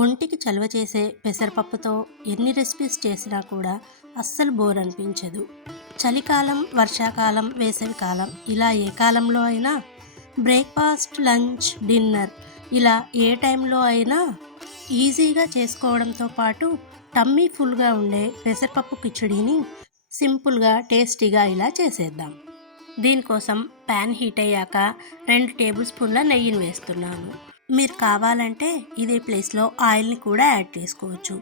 ఒంటికి చలవ చేసే పెసరపప్పుతో ఎన్ని రెసిపీస్ చేసినా కూడా అస్సలు బోర్ అనిపించదు. చలికాలం వర్షాకాలం వేసవికాలం ఇలా ఏ కాలంలో అయినా బ్రేక్ఫాస్ట్ లంచ్ డిన్నర్ ఇలా ఏ టైంలో అయినా ఈజీగా చేసుకోవడంతో పాటు టమ్మీ ఫుల్గా ఉండే పెసరపప్పు కిచడీని సింపుల్గా టేస్టీగా ఇలా చేసేద్దాం. దీనికోసం ప్యాన్ హీట్ అయ్యాక రెండు టేబుల్ స్పూన్ల నెయ్యిని వేస్తున్నాను. మీరు కావాలంటే ఇదే ప్లేస్లో ఆయిల్ని కూడా యాడ్ చేసుకోవచ్చు.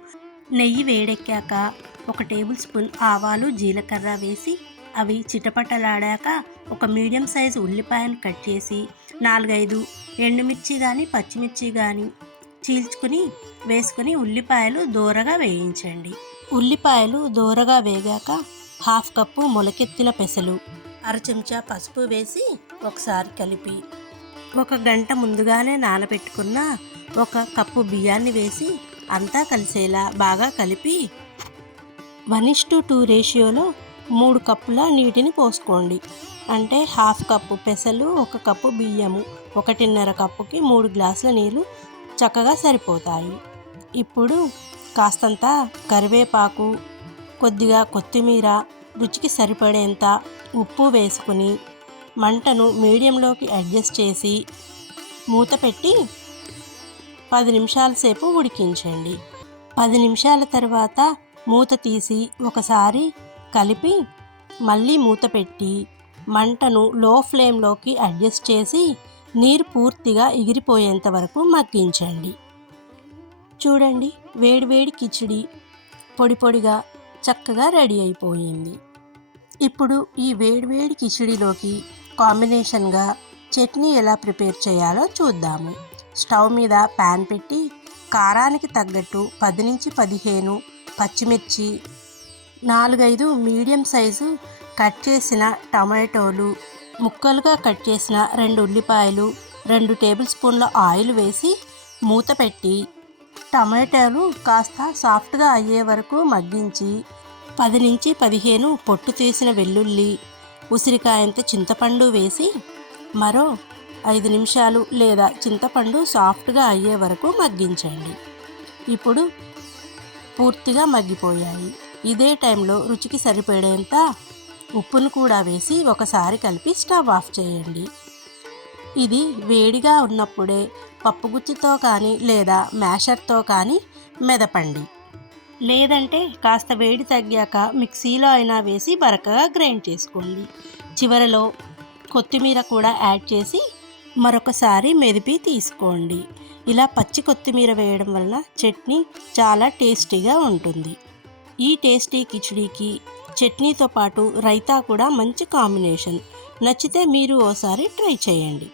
నెయ్యి వేడెక్కాక ఒక టేబుల్ స్పూన్ ఆవాలు జీలకర్ర వేసి అవి చిటపటలాడాక ఒక మీడియం సైజు ఉల్లిపాయను కట్ చేసి నాలుగైదు ఎండుమిర్చి కానీ పచ్చిమిర్చి కానీ చీల్చుకుని వేసుకుని ఉల్లిపాయలు దూరగా వేయించండి. ఉల్లిపాయలు దూరగా వేగాక హాఫ్ కప్పు మొలకెత్తిన పెసలు అర చెంచా పసుపు వేసి ఒకసారి కలిపి ఒక గంట ముందుగానే నానబెట్టుకున్న ఒక కప్పు బియ్యాన్ని వేసి అంతా కలిసేలా బాగా కలిపి వన్ ఇస్ టు టూ రేషియోలో మూడు కప్పుల నీటిని పోసుకోండి. అంటే హాఫ్ కప్పు పెసలు ఒక కప్పు బియ్యము ఒకటిన్నర కప్పుకి మూడు గ్లాసుల నీళ్ళు చక్కగా సరిపోతాయి. ఇప్పుడు కాస్తంత కరివేపాకు కొద్దిగా కొత్తిమీర రుచికి సరిపడేంత ఉప్పు వేసుకుని మంటను మీడియంలోకి అడ్జస్ట్ చేసి మూత పెట్టి పది నిమిషాల సేపు ఉడికించండి. పది నిమిషాల తర్వాత మూత తీసి ఒకసారి కలిపి మళ్ళీ మూత పెట్టి మంటను లో ఫ్లేమ్లోకి అడ్జస్ట్ చేసి నీరు పూర్తిగా ఎగిరిపోయేంత వరకు మగ్గించండి. చూడండి వేడివేడి కిచిడి పొడి పొడిగా చక్కగా రెడీ అయిపోయింది. ఇప్పుడు ఈ వేడివేడి కిచిడిలోకి కాంబినేషన్గా చట్నీ ఎలా ప్రిపేర్ చేయాలో చూద్దాము. స్టవ్ మీద ప్యాన్ పెట్టి కారానికి తగ్గట్టు పది నుంచి పదిహేను పచ్చిమిర్చి నాలుగైదు మీడియం సైజు కట్ చేసిన టమాటోలు ముక్కలుగా కట్ చేసిన రెండు ఉల్లిపాయలు రెండు టేబుల్ స్పూన్ల ఆయిల్ వేసి మూత పెట్టి టమాటాలు కాస్త సాఫ్ట్గా అయ్యే వరకు మగ్గించి పది నుంచి పదిహేను పొట్టు తీసిన వెల్లుల్లి ఉసిరికాయంత చింతపండు వేసి మరో ఐదు నిమిషాలు లేదా చింతపండు సాఫ్ట్గా అయ్యే వరకు మగ్గించండి. ఇప్పుడు పూర్తిగా మగ్గిపోయాయి. ఇదే టైంలో రుచికి సరిపడేంత ఉప్పును కూడా వేసి ఒకసారి కలిపి స్టవ్ ఆఫ్ చేయండి. ఇది వేడిగా ఉన్నప్పుడే పప్పుగుత్తితో కానీ లేదా మ్యాషర్తో కానీ మెదపండి. లేదంటే కాస్త వేడి తగ్గాక మిక్సీలో అయినా వేసి బరకగా గ్రైండ్ చేసుకోండి. చివరలో కొత్తిమీర కూడా యాడ్ చేసి మరొకసారి మెదిపి తీసుకోండి. ఇలా పచ్చి కొత్తిమీర వేయడం వల్ల చట్నీ చాలా టేస్టీగా ఉంటుంది. ఈ టేస్టీ కిచడీకి చట్నీతో పాటు రైతా కూడా మంచి కాంబినేషన్. నచ్చితే మీరు ఓసారి ట్రై చేయండి.